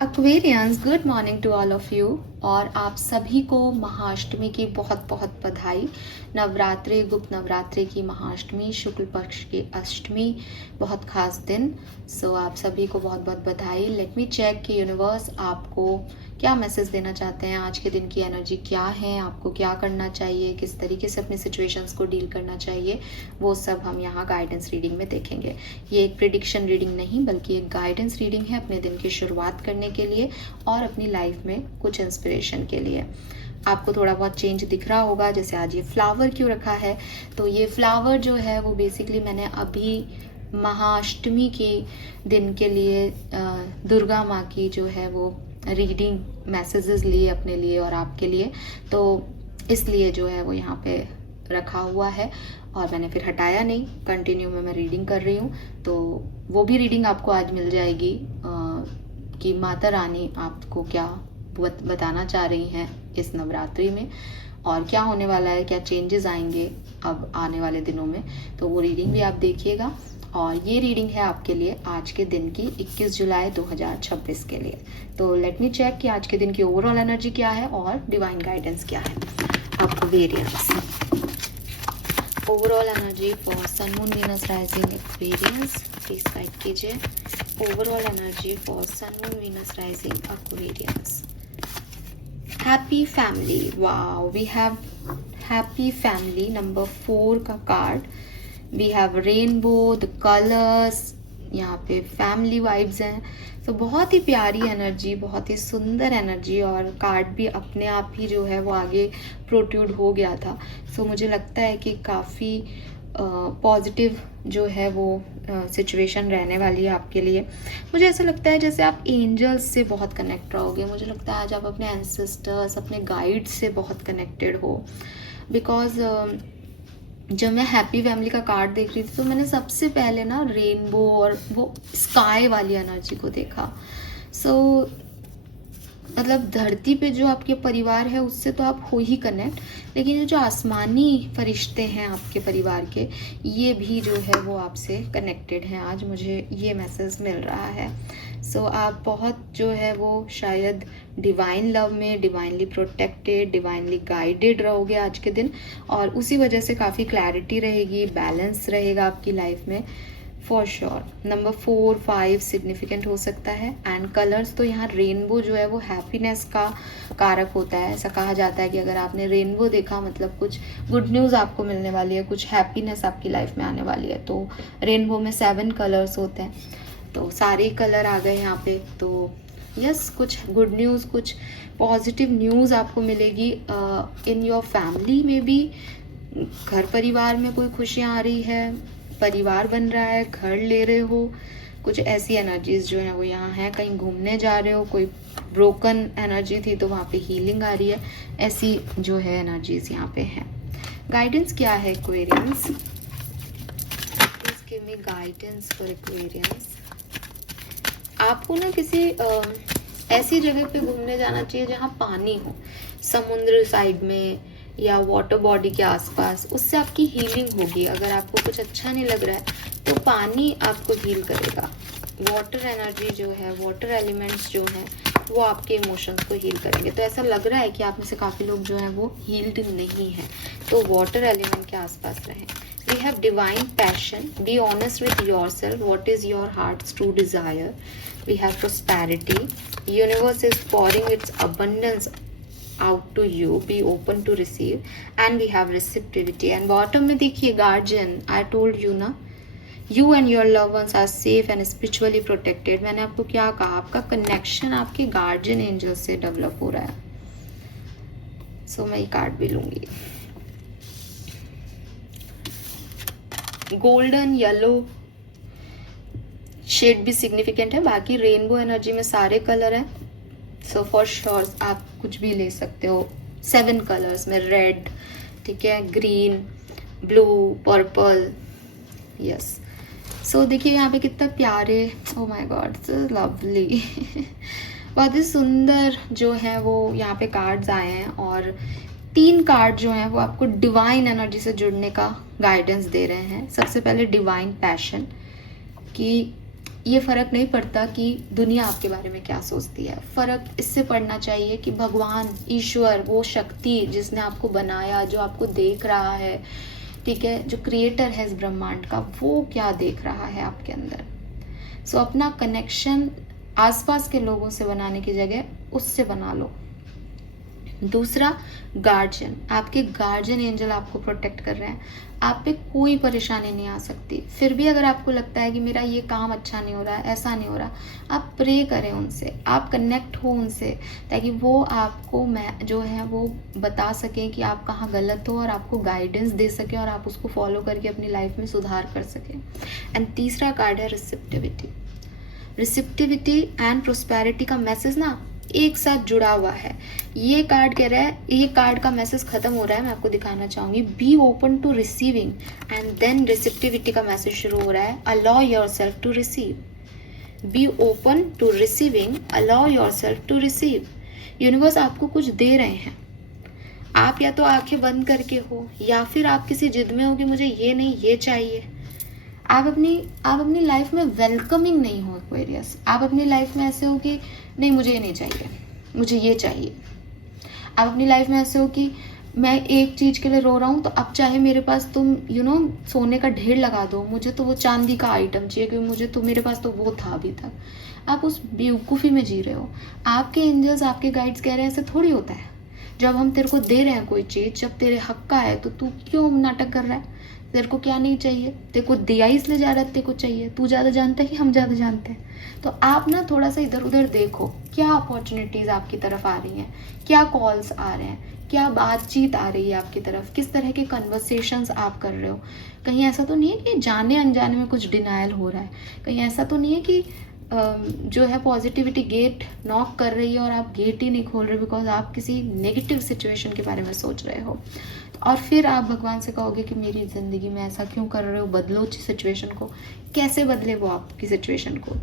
Aquarians, good morning to all of you. और आप सभी को महाअष्टमी की बहुत बहुत बधाई। नवरात्रि, गुप्त नवरात्रि की महाअष्टमी, शुक्ल पक्ष की अष्टमी, बहुत खास दिन। सो आप सभी को बहुत बहुत बधाई। लेट मी चेक कि यूनिवर्स आपको क्या मैसेज देना चाहते हैं। आज के दिन की एनर्जी क्या है, आपको क्या करना चाहिए, किस तरीके से अपनी सिचुएशंस को डील करना चाहिए, वो सब हम यहाँ गाइडेंस रीडिंग में देखेंगे। ये एक प्रिडिक्शन रीडिंग नहीं बल्कि एक गाइडेंस रीडिंग है अपने दिन की शुरुआत करने के लिए और अपनी लाइफ में कुछ इंस्पिरेशन के लिए। आपको थोड़ा बहुत चेंज दिख रहा होगा, जैसे आज ये फ्लावर क्यों रखा है। तो ये फ्लावर जो है वो बेसिकली मैंने अभी महाअष्टमी के दिन के लिए दुर्गा माँ की जो है वो रीडिंग मैसेजेस लिए अपने लिए और आपके लिए, तो इसलिए जो है वो यहाँ पे रखा हुआ है और मैंने फिर हटाया नहीं। कंटिन्यू में मैं रीडिंग कर रही हूँ, तो वो भी रीडिंग आपको आज मिल जाएगी कि माता रानी आपको क्या बताना चाह रही हैं इस नवरात्रि में और क्या होने वाला है, क्या चेंजेस आएंगे अब आने वाले दिनों में। तो वो रीडिंग भी आप देखिएगा। और ये रीडिंग है आपके लिए आज के दिन की 21 जुलाई 2026 के लिए। तो लेट मी चेक कि आज के दिन की ओवरऑल एनर्जी क्या है और डिवाइन गाइडेंस क्या है। आपको variance overall energy for sun moon Venus rising Aquarians, please guide कीजिए। Overall energy for sun moon Venus rising Aquarians. Happy family, wow, we have happy family number 4 का card. We have rainbow, the colours, यहाँ पे family vibes हैं। तो बहुत ही प्यारी energy, बहुत ही सुंदर एनर्जी और कार्ड भी अपने आप ही जो है वो आगे प्रोट्रूड हो गया था। सो मुझे लगता है कि काफ़ी पॉजिटिव जो है वो सिचुएशन रहने वाली है आपके लिए। मुझे ऐसा लगता है जैसे आप एंजल्स से बहुत कनेक्ट रहोगे। मुझे लगता है आज आप अपने एंसेस्टर्स, अपने गाइड्स से बहुत कनेक्टेड हो। बिकॉज जब मैं हैप्पी फैमिली का कार्ड देख रही थी तो मैंने सबसे पहले ना रेनबो और वो स्काई वाली एनर्जी को देखा। सो मतलब धरती पे जो आपके परिवार है उससे तो आप हो ही कनेक्ट, लेकिन ये जो आसमानी फरिश्ते हैं आपके परिवार के, ये भी जो है वो आपसे कनेक्टेड हैं। आज मुझे ये मैसेज मिल रहा है। सो आप बहुत जो है वो शायद डिवाइन लव में, डिवाइनली प्रोटेक्टेड, डिवाइनली गाइडेड रहोगे आज के दिन और उसी वजह से काफ़ी क्लैरिटी रहेगी, बैलेंस रहेगा आपकी लाइफ में फॉर श्योर। नंबर 4, 5 सिग्निफिकेंट हो सकता है। एंड कलर्स तो यहाँ रेनबो जो है वो हैप्पीनेस का कारक होता है। ऐसा कहा जाता है कि अगर आपने रेनबो देखा मतलब कुछ गुड न्यूज़ आपको मिलने वाली है, कुछ हैप्पीनेस आपकी लाइफ में आने वाली है। तो रेनबो में 7 कलर्स होते हैं, तो सारे कलर आ गए यहाँ पे। तो यस, कुछ गुड न्यूज़, कुछ पॉजिटिव न्यूज़ आपको मिलेगी। इन योर फैमिली में भी घर परिवार में कोई खुशियाँ आ रही है, परिवार बन रहा है, घर ले रहे हो, कुछ ऐसी एनर्जीज जो है वो यहाँ है। कहीं घूमने जा रहे हो, कोई ब्रोकन एनर्जी थी तो वहाँ पे हीलिंग आ रही है। ऐसी जो है एनर्जीज यहाँ पे है। गाइडेंस क्या है Aquarians? Please give me guidance for Aquarians. आपको ना किसी ऐसी जगह पे घूमने जाना चाहिए जहाँ पानी हो, समुद्र साइड में या वाटर बॉडी के आसपास। उससे आपकी हीलिंग होगी। अगर आपको कुछ अच्छा नहीं लग रहा है तो पानी आपको हील करेगा। वाटर एनर्जी जो है, वाटर एलिमेंट्स जो हैं वो आपके इमोशंस को हील करेंगे। तो ऐसा लग रहा है कि आप में से काफ़ी लोग जो हैं वो हील्ड नहीं हैं, तो वाटर एलिमेंट के आसपास रहें। We have divine passion. Be honest with yourself. What is your heart's true desire? We have prosperity. Universe is pouring its abundance out to you. Be open to receive. And we have receptivity. And bottom में देखिए guardian. I told you ना, you and your loved ones are safe and spiritually protected. मैंने आपको क्या कहा? आपका connection आपके guardian angel से डेवलप हो रहा है। सो मैं ये कार्ड भी लूंगी। गोल्डन येलो शेड भी सिग्निफिकेंट है। बाकी रेनबो एनर्जी में सारे कलर हैं। सो फॉर श्योर आप कुछ भी ले सकते हो। 7 कलर्स में रेड, ठीक है, ग्रीन, ब्लू, पर्पल, यस। सो देखिए यहाँ पे कितना प्यारे, oh my God, so lovely बहुत ही सुंदर जो है वो यहाँ पे कार्ड्स आए हैं। और 3 कार्ड जो हैं वो आपको डिवाइन एनर्जी से जुड़ने का गाइडेंस दे रहे हैं। सबसे पहले डिवाइन पैशन, कि ये फ़र्क नहीं पड़ता कि दुनिया आपके बारे में क्या सोचती है, फ़र्क इससे पड़ना चाहिए कि भगवान, ईश्वर, वो शक्ति जिसने आपको बनाया, जो आपको देख रहा है, ठीक है, जो क्रिएटर है इस ब्रह्मांड का, वो क्या देख रहा है आपके अंदर। सो अपना कनेक्शन आसपास के लोगों से बनाने की जगह उससे बना लो। दूसरा, गार्जियन, आपके गार्जियन एंजल आपको प्रोटेक्ट कर रहे हैं, आप पे कोई परेशानी नहीं आ सकती। फिर भी अगर आपको लगता है कि मेरा ये काम अच्छा नहीं हो रहा है, ऐसा नहीं हो रहा, आप प्रे करें उनसे, आप कनेक्ट हो उनसे, ताकि वो आपको जो है वो बता सकें कि आप कहाँ गलत हो और आपको गाइडेंस दे सकें और आप उसको फॉलो करके अपनी लाइफ में सुधार कर सकें। एंड तीसरा कार्ड है रिसेप्टिविटी। रिसेप्टिविटी एंड प्रोस्पेरिटी का मैसेज ना एक साथ जुड़ा हुआ है। ये कार्ड कह रहा है, ये कार्ड का मैसेज खत्म हो रहा है, मैं आपको दिखाना चाहूंगी। Be open to receiving and then receptivity का मैसेज शुरू हो रहा है, allow yourself to receive. Be open to receiving, allow yourself to receive. Universe आपको कुछ दे रहे हैं, आप या तो आंखें बंद करके हो या फिर आप किसी जिद में हो कि मुझे ये नहीं ये चाहिए। आप अपनी लाइफ में वेलकमिंग नहीं हो एक्वेरियस। आप अपनी लाइफ में ऐसे हो कि नहीं मुझे ये नहीं चाहिए, मुझे ये चाहिए। आप अपनी लाइफ में ऐसे हो कि मैं एक चीज़ के लिए रो रहा हूँ तो अब चाहे मेरे पास तुम सोने का ढेर लगा दो, मुझे तो वो चांदी का आइटम चाहिए क्योंकि मुझे तो मेरे पास तो वो था अभी तक। आप उस बेवकूफ़ी में जी रहे हो। आपके एंजल्स, आपके गाइड्स कह रहे हैं ऐसे थोड़ी होता है। जब हम तेरे को दे रहे हैं कोई चीज़, जब तेरे हक का है, तो तू क्यों नाटक कर रहा है? तेरे को क्या नहीं चाहिए? तेरे को दिया इसलिए जा रहा है, तेरे को चाहिए। तू ज़्यादा जानता है कि हम ज़्यादा जानते हैं? तो आप ना थोड़ा सा इधर उधर देखो, क्या अपॉर्चुनिटीज़ आपकी तरफ आ रही हैं, क्या कॉल्स आ रहे हैं, क्या बातचीत आ रही है आपकी तरफ, किस तरह के कन्वर्सेशंस आप कर रहे हो। कहीं ऐसा तो नहीं है कि जाने अनजाने में कुछ डिनायल हो रहा है? कहीं ऐसा तो नहीं है कि जो है पॉजिटिविटी गेट नॉक कर रही है और आप गेट ही नहीं खोल रहे बिकॉज आप किसी नेगेटिव सिचुएशन के बारे में सोच रहे हो? और फिर आप भगवान से कहोगे कि मेरी ज़िंदगी में ऐसा क्यों कर रहे हो, बदलो सिचुएशन को। कैसे बदले वो आपकी सिचुएशन को?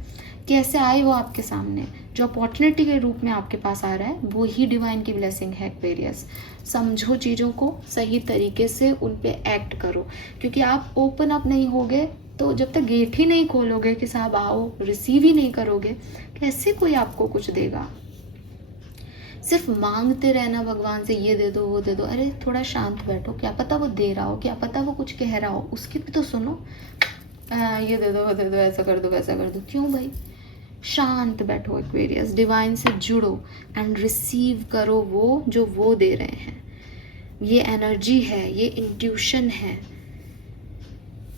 कैसे आए वो आपके सामने? जो अपॉर्चुनिटी के रूप में आपके पास आ रहा है वो ही डिवाइन की ब्लेसिंग है एक्वेरियस। समझो चीज़ों को सही तरीके से, उन पे एक्ट करो, क्योंकि आप ओपन अप नहीं होगे तो जब तक गेट ही नहीं खोलोगे कि साहब आओ, रिसीव ही नहीं करोगे, कैसे कोई आपको कुछ देगा? सिर्फ मांगते रहना भगवान से, ये दे दो वो दे दो। अरे थोड़ा शांत बैठो, क्या पता वो दे रहा हो, क्या पता वो कुछ कह रहा हो, उसकी भी तो सुनो। ये दे दो वो दे दो, ऐसा कर दो वैसा कर दो, क्यों भाई? शांत बैठो एक्वेरियस, डिवाइन से जुड़ो एंड रिसीव करो वो जो वो दे रहे हैं। ये एनर्जी है, ये इंट्यूशन है,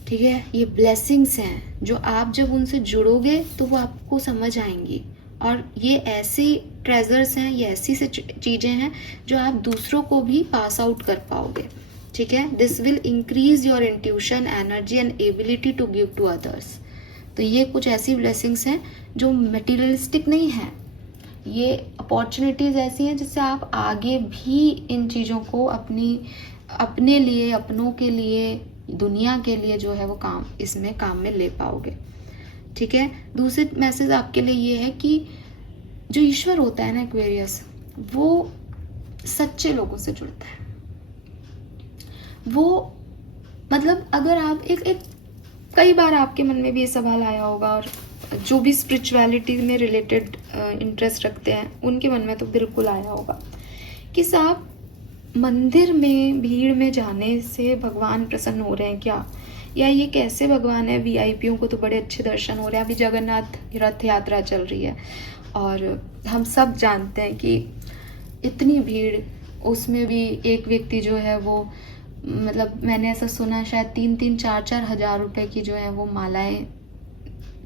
ठीक है, ये ब्लेसिंग्स हैं जो आप जब उनसे जुड़ोगे तो वो आपको समझ आएंगी। और ये ऐसी ट्रेजर्स हैं, ये ऐसी चीज़ें हैं जो आप दूसरों को भी पास आउट कर पाओगे, ठीक है। This will increase your intuition, energy and ability to give to others. तो ये कुछ ऐसी ब्लेसिंग्स हैं जो मटेरियलिस्टिक नहीं है, ये अपॉर्चुनिटीज़ ऐसी हैं जिससे आप आगे भी इन चीज़ों को अपने लिए, अपनों के लिए, दुनिया के लिए जो है वो काम में ले पाओगे, ठीक है। दूसरी मैसेज आपके लिए ये है कि जो ईश्वर होता है ना एक्वेरियस, वो सच्चे लोगों से जुड़ता है। वो मतलब अगर आप एक कई बार आपके मन में भी ये सवाल आया होगा, और जो भी स्पिरिचुअलिटी में रिलेटेड इंटरेस्ट रखते हैं उनके मन में तो बिल्कुल आया होगा कि साहब मंदिर में भीड़ में जाने से भगवान प्रसन्न हो रहे हैं क्या? या ये कैसे भगवान है? वीआईपीओं को तो बड़े अच्छे दर्शन हो रहे हैं, अभी जगन्नाथ रथ यात्रा चल रही है और हम सब जानते हैं कि इतनी भीड़, उसमें भी एक व्यक्ति जो है वो, मतलब मैंने ऐसा सुना शायद 3-4 हज़ार रुपए की जो है वो मालाएं,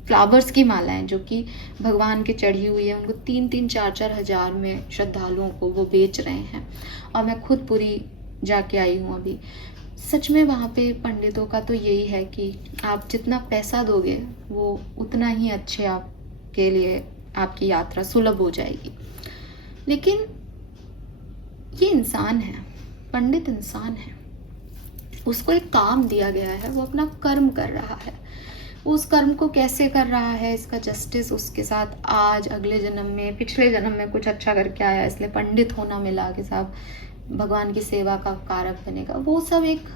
फ्लावर्स की मालाएं जो कि भगवान के चढ़ी हुई है, उनको 3-4 हज़ार में श्रद्धालुओं को वो बेच रहे हैं। और मैं खुद पूरी जाके आई हूँ अभी। सच में वहाँ पे पंडितों का तो यही है कि आप जितना पैसा दोगे वो उतना ही अच्छे आपके लिए आपकी यात्रा सुलभ हो जाएगी। लेकिन ये इंसान है, पंडित इंसान है, उसको एक काम दिया गया है, वो अपना कर्म कर रहा है। वो उस कर्म को कैसे कर रहा है, इसका जस्टिस उसके साथ आज, अगले जन्म में, पिछले जन्म में कुछ अच्छा करके आया इसलिए पंडित होना मिला कि साहब भगवान की सेवा का कारक बनेगा, वो सब एक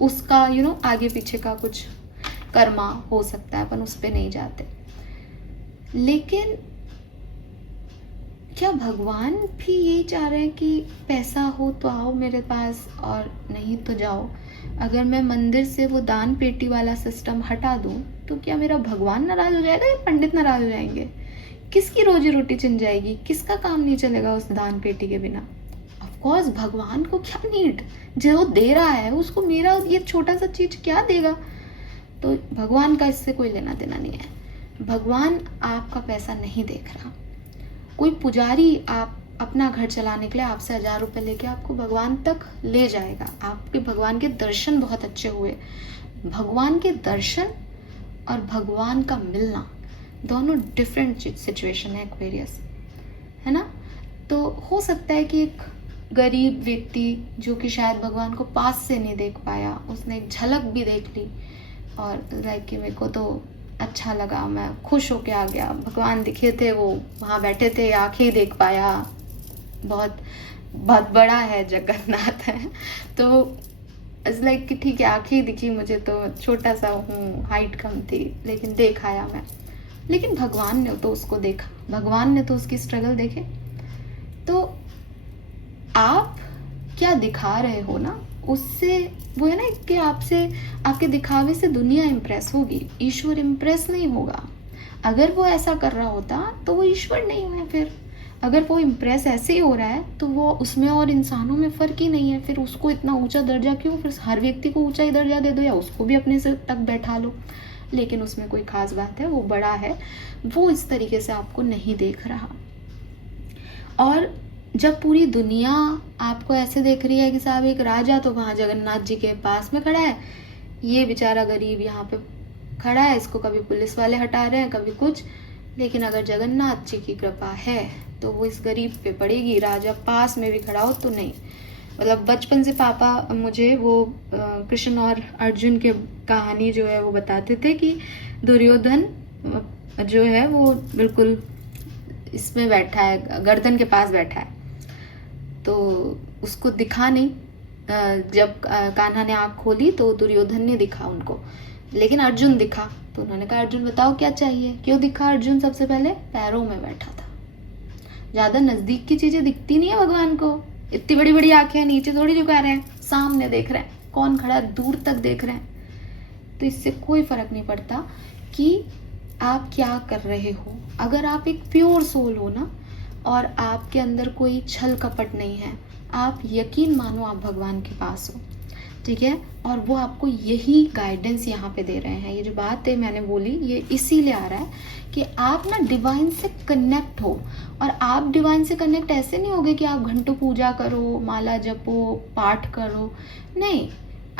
उसका आगे पीछे का कुछ कर्मा हो सकता है, अपन उस पर नहीं जाते। लेकिन क्या भगवान भी यही चाह रहे हैं कि पैसा हो तो आओ मेरे पास और नहीं तो जाओ? अगर मैं मंदिर से वो दान पेटी वाला सिस्टम हटा दूं तो क्या मेरा भगवान नाराज हो जाएगा या पंडित नाराज हो जाएंगे? किसकी रोजी रोटी छिन जाएगी? किसका काम नहीं चलेगा उस दान पेटी के बिना? ऑफ कोर्स भगवान को क्या नीड, जो दे रहा है उसको मेरा ये छोटा सा चीज क्या देगा? तो भगवान का इससे कोई लेना देना नहीं है। भगवान आपका पैसा नहीं देख रहा। कोई पुजारी आप अपना घर चलाने के लिए आपसे 1000 रुपए लेके आपको भगवान तक ले जाएगा। आपके भगवान के दर्शन बहुत अच्छे हुए। भगवान के दर्शन और भगवान का मिलना दोनों डिफरेंट सिचुएशन है एक्वेरियस, है ना? तो हो सकता है कि एक गरीब व्यक्ति जो कि शायद भगवान को पास से नहीं देख पाया, उसने एक झलक भी देख ली और लाइक कि मेरे को तो अच्छा लगा, मैं खुश होके आ गया, भगवान दिखे थे, वो वहाँ बैठे थे, आंखें देख पाया, बहुत बहुत बड़ा है जगन्नाथ है तो इट्स लाइक कि ठीक है आंखें दिखी मुझे, तो छोटा सा हूँ, हाइट कम थी, लेकिन देख आया मैं। लेकिन भगवान ने तो उसको देखा, भगवान ने तो उसकी स्ट्रगल देखे। तो आप क्या दिखा रहे हो ना, उससे वो है ना कि आपसे, आपके दिखावे से दुनिया इम्प्रेस होगी, ईश्वर इम्प्रेस नहीं होगा। अगर वो ऐसा कर रहा होता तो वो ईश्वर नहीं है। फिर अगर वो इम्प्रेस ऐसे ही हो रहा है तो वो उसमें और इंसानों में फर्क ही नहीं है। फिर उसको इतना ऊंचा दर्जा क्यों? फिर हर व्यक्ति को ऊंचा ही दर्जा दे दो या उसको भी अपने से तक बैठा लो। लेकिन उसमें कोई खास बात है, वो बड़ा है, वो इस तरीके से आपको नहीं देख रहा। और जब पूरी दुनिया आपको ऐसे देख रही है कि साहब एक राजा तो वहाँ जगन्नाथ जी के पास में खड़ा है, ये बेचारा गरीब यहाँ पे खड़ा है, इसको कभी पुलिस वाले हटा रहे हैं, कभी कुछ। लेकिन अगर जगन्नाथ जी की कृपा है तो वो इस गरीब पे पड़ेगी, राजा पास में भी खड़ा हो तो नहीं। मतलब बचपन से पापा मुझे वो कृष्ण और अर्जुन के कहानी जो है वो बताते थे कि दुर्योधन जो है वो बिल्कुल इसमें बैठा है, गर्दन के पास बैठा है, तो उसको दिखा नहीं। जब कान्हा ने आँख खोली तो दुर्योधन ने दिखा उनको, लेकिन अर्जुन दिखा। तो उन्होंने कहा अर्जुन बताओ क्या चाहिए? क्यों दिखा अर्जुन? सबसे पहले पैरों में बैठा था। ज्यादा नजदीक की चीजें दिखती नहीं है भगवान को। इतनी बड़ी बड़ी आंखें, नीचे थोड़ी झुका रहे हैं, सामने देख रहे हैं, कौन खड़ा है दूर तक देख रहे हैं। तो इससे कोई फर्क नहीं पड़ता कि आप क्या कर रहे हो। अगर आप एक प्योर सोल हो ना, और आपके अंदर कोई छल कपट नहीं है, आप यकीन मानो आप भगवान के पास हो, ठीक है? और वो आपको यही गाइडेंस यहाँ पे दे रहे हैं। ये जो बात है मैंने बोली, ये इसीलिए आ रहा है कि आप ना डिवाइन से कनेक्ट हो। और आप डिवाइन से कनेक्ट ऐसे नहीं होगे कि आप घंटों पूजा करो, माला जपो, पाठ करो, नहीं।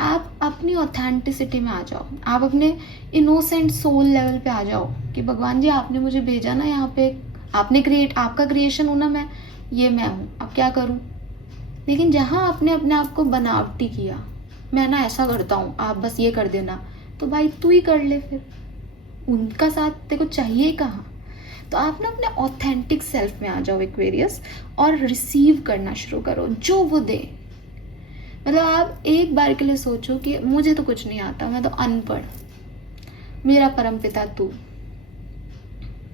आप अपनी ऑथेंटिसिटी में आ जाओ, आप अपने इनोसेंट सोल लेवल पे आ जाओ कि भगवान जी आपने मुझे भेजा ना यहाँ पे, आपने आपका क्रिएशन हूँ ना मैं, ये मैं हूँ, अब क्या करूँ? लेकिन जहाँ आपने अपने आप को बनावटी किया, मैं ना ऐसा करता हूँ, आप बस ये कर देना, तो भाई तू ही कर ले फिर, उनका साथ तेरे को चाहिए कहाँ? तो आप ना अपने ऑथेंटिक सेल्फ में आ जाओ एक्वेरियस, और रिसीव करना शुरू करो जो वो दे। मतलब आप एक बार के लिए सोचो कि मुझे तो कुछ नहीं आता, मैं तो अनपढ़, मेरा परमपिता तू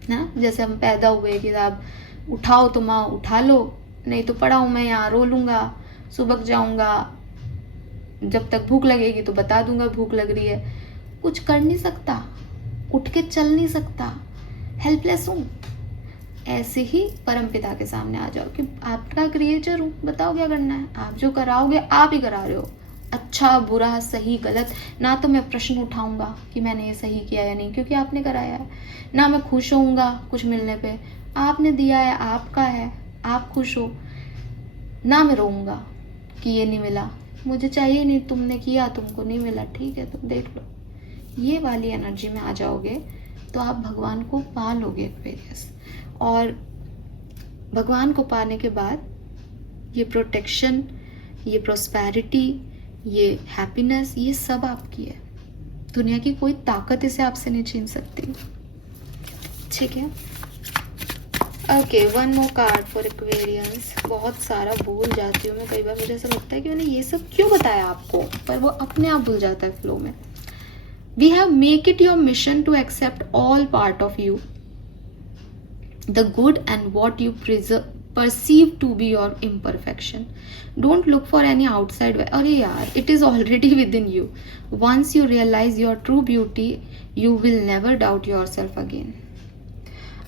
ना। जैसे हम पैदा हुए कि आप उठाओ तो माँ उठा लो, नहीं तो पड़ा हूं मैं यहाँ, रो लूंगा, सुबह जाऊंगा, जब तक भूख लगेगी तो बता दूंगा भूख लग रही है। कुछ कर नहीं सकता, उठ के चल नहीं सकता, हेल्पलेस हूँ। ऐसे ही परमपिता के सामने आ जाओ कि आपका क्रिएटर हूँ, बताओ क्या करना है। आप जो कराओगे आप ही करा रहे हो, अच्छा बुरा सही गलत, ना तो मैं प्रश्न उठाऊंगा कि मैंने ये सही किया या नहीं, क्योंकि आपने कराया है। ना मैं खुश होऊंगा कुछ मिलने पे, आपने दिया है, आपका है, आप खुश हो। ना मैं रोऊंगा कि ये नहीं मिला, मुझे चाहिए नहीं, तुमने किया, तुमको नहीं मिला, ठीक है तुम देख लो। ये वाली एनर्जी में आ जाओगे तो आप भगवान को पा लोगे एक्वेरियस। और भगवान को पाने के बाद ये प्रोटेक्शन, ये प्रोस्पेरिटी, ये हैप्पीनेस, ये सब आपकी है। दुनिया की कोई ताकत इसे आपसे नहीं छीन सकती, ठीक है? Okay, one more card for Aquarians. बहुत सारा भूल जाती हूँ मैं, कई बार मुझे ऐसा लगता है कि मैंने ये सब क्यों बताया आपको, पर वो अपने आप भूल जाता है फ्लो में। We have make it your mission to accept all part of you the good and what you perceive to be your imperfection. Don't look for any outside way. अरे यार, it is already within you. Once you realize your true beauty, you will never doubt yourself again.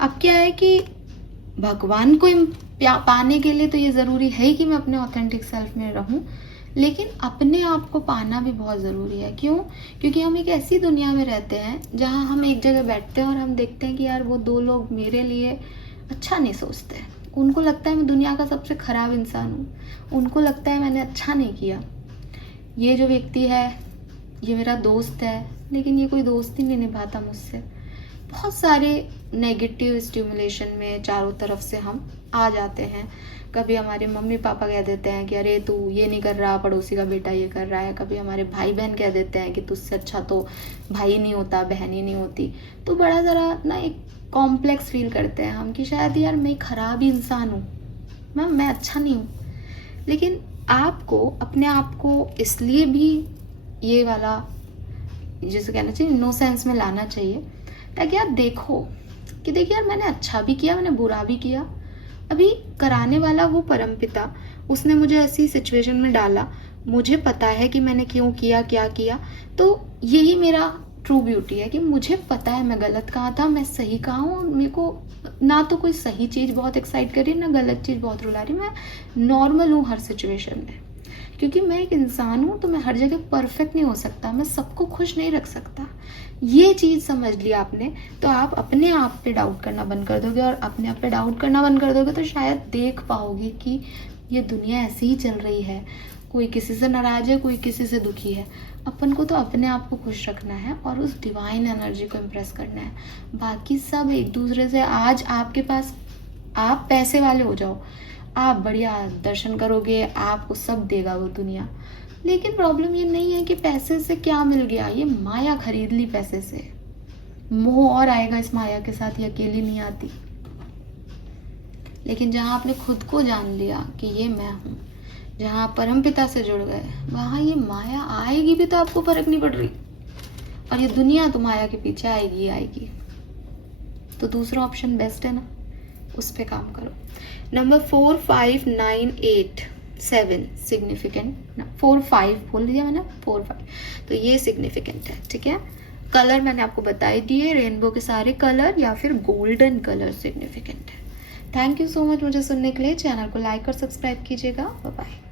अब क्या है कि भगवान को पाने के लिए तो ये ज़रूरी है कि मैं अपने ऑथेंटिक सेल्फ में रहूं, लेकिन अपने आप को पाना भी बहुत ज़रूरी है। क्यों? क्योंकि हम एक ऐसी दुनिया में रहते हैं जहां हम एक जगह बैठते हैं और हम देखते हैं कि यार वो 2 लोग मेरे लिए अच्छा नहीं सोचते। उनको लगता है मैं दुनिया का सबसे ख़राब इंसान हूँ, उनको लगता है मैंने अच्छा नहीं किया। ये जो व्यक्ति है ये मेरा दोस्त है, लेकिन ये कोई दोस्ती नहीं निभाता मुझसे। बहुत सारे नेगेटिव स्टिमुलेशन में चारों तरफ से हम आ जाते हैं। कभी हमारे मम्मी पापा कह देते हैं कि अरे तू ये नहीं कर रहा, पड़ोसी का बेटा ये कर रहा है। कभी हमारे भाई बहन कह देते हैं कि तुझसे अच्छा तो भाई नहीं होता, बहन ही नहीं होती। तो बड़ा ज़रा ना एक कॉम्प्लेक्स फील करते हैं हम कि शायद यार मैं खराब ही इंसान हूँ, मैं अच्छा नहीं हूँ। लेकिन आपको अपने आप को इसलिए भी ये वाला जिसे कहना चाहिए इनोसेंस में लाना चाहिए, ताकि आप देखो कि देखिए यार मैंने अच्छा भी किया, मैंने बुरा भी किया। अभी कराने वाला वो परमपिता, उसने मुझे ऐसी सिचुएशन में डाला, मुझे पता है कि मैंने क्यों किया, क्या किया। तो यही मेरा ट्रू ब्यूटी है कि मुझे पता है मैं गलत कहाँ था, मैं सही कहाँ हूँ। मेरे को ना तो कोई सही चीज़ बहुत एक्साइट कर रही है, ना गलत चीज़ बहुत रुला रही। मैं नॉर्मल हूँ हर सिचुएशन में, क्योंकि मैं एक इंसान हूँ। तो मैं हर जगह परफेक्ट नहीं हो सकता, मैं सबको खुश नहीं रख सकता। ये चीज़ समझ लिया आपने तो आप अपने आप पे डाउट करना बंद कर दोगे, और अपने आप पे डाउट करना बंद कर दोगे तो शायद देख पाओगे कि ये दुनिया ऐसे ही चल रही है। कोई किसी से नाराज है, कोई किसी से दुखी है। अपन को तो अपने आप को खुश रखना है और उस डिवाइन एनर्जी को इम्प्रेस करना है। बाकी सब एक दूसरे से, आज आपके पास आप पैसे वाले हो जाओ, आप बढ़िया दर्शन करोगे, आपको सब देगा वो दुनिया। लेकिन प्रॉब्लम ये नहीं है कि पैसे से क्या मिल गया, ये माया खरीद ली पैसे से। मोह और आएगा इस माया के साथ, ये अकेली नहीं आती। लेकिन जहाँ आपने खुद को जान लिया कि ये मैं हूँ, जहाँ आप परमपिता से जुड़ गए, वहाँ ये माया आएगी भी तो आपको फर्क नहीं पड़ रही, और ये दुनिया तो माया के पीछे आएगी आएगी। तो दूसरा ऑप्शन बेस्ट है ना, उस पे काम करो। Number 4, 5, 9, 8, 7 significant. 4, 5 बोल दिया मैंने, 4, 5 तो ये सिग्निफिकेंट है। ठीक है, कलर मैंने आपको बताई दिए, रेनबो के सारे कलर या फिर गोल्डन कलर सिग्निफिकेंट है। थैंक यू सो मच मुझे सुनने के लिए। चैनल को लाइक और सब्सक्राइब कीजिएगा। Bye bye.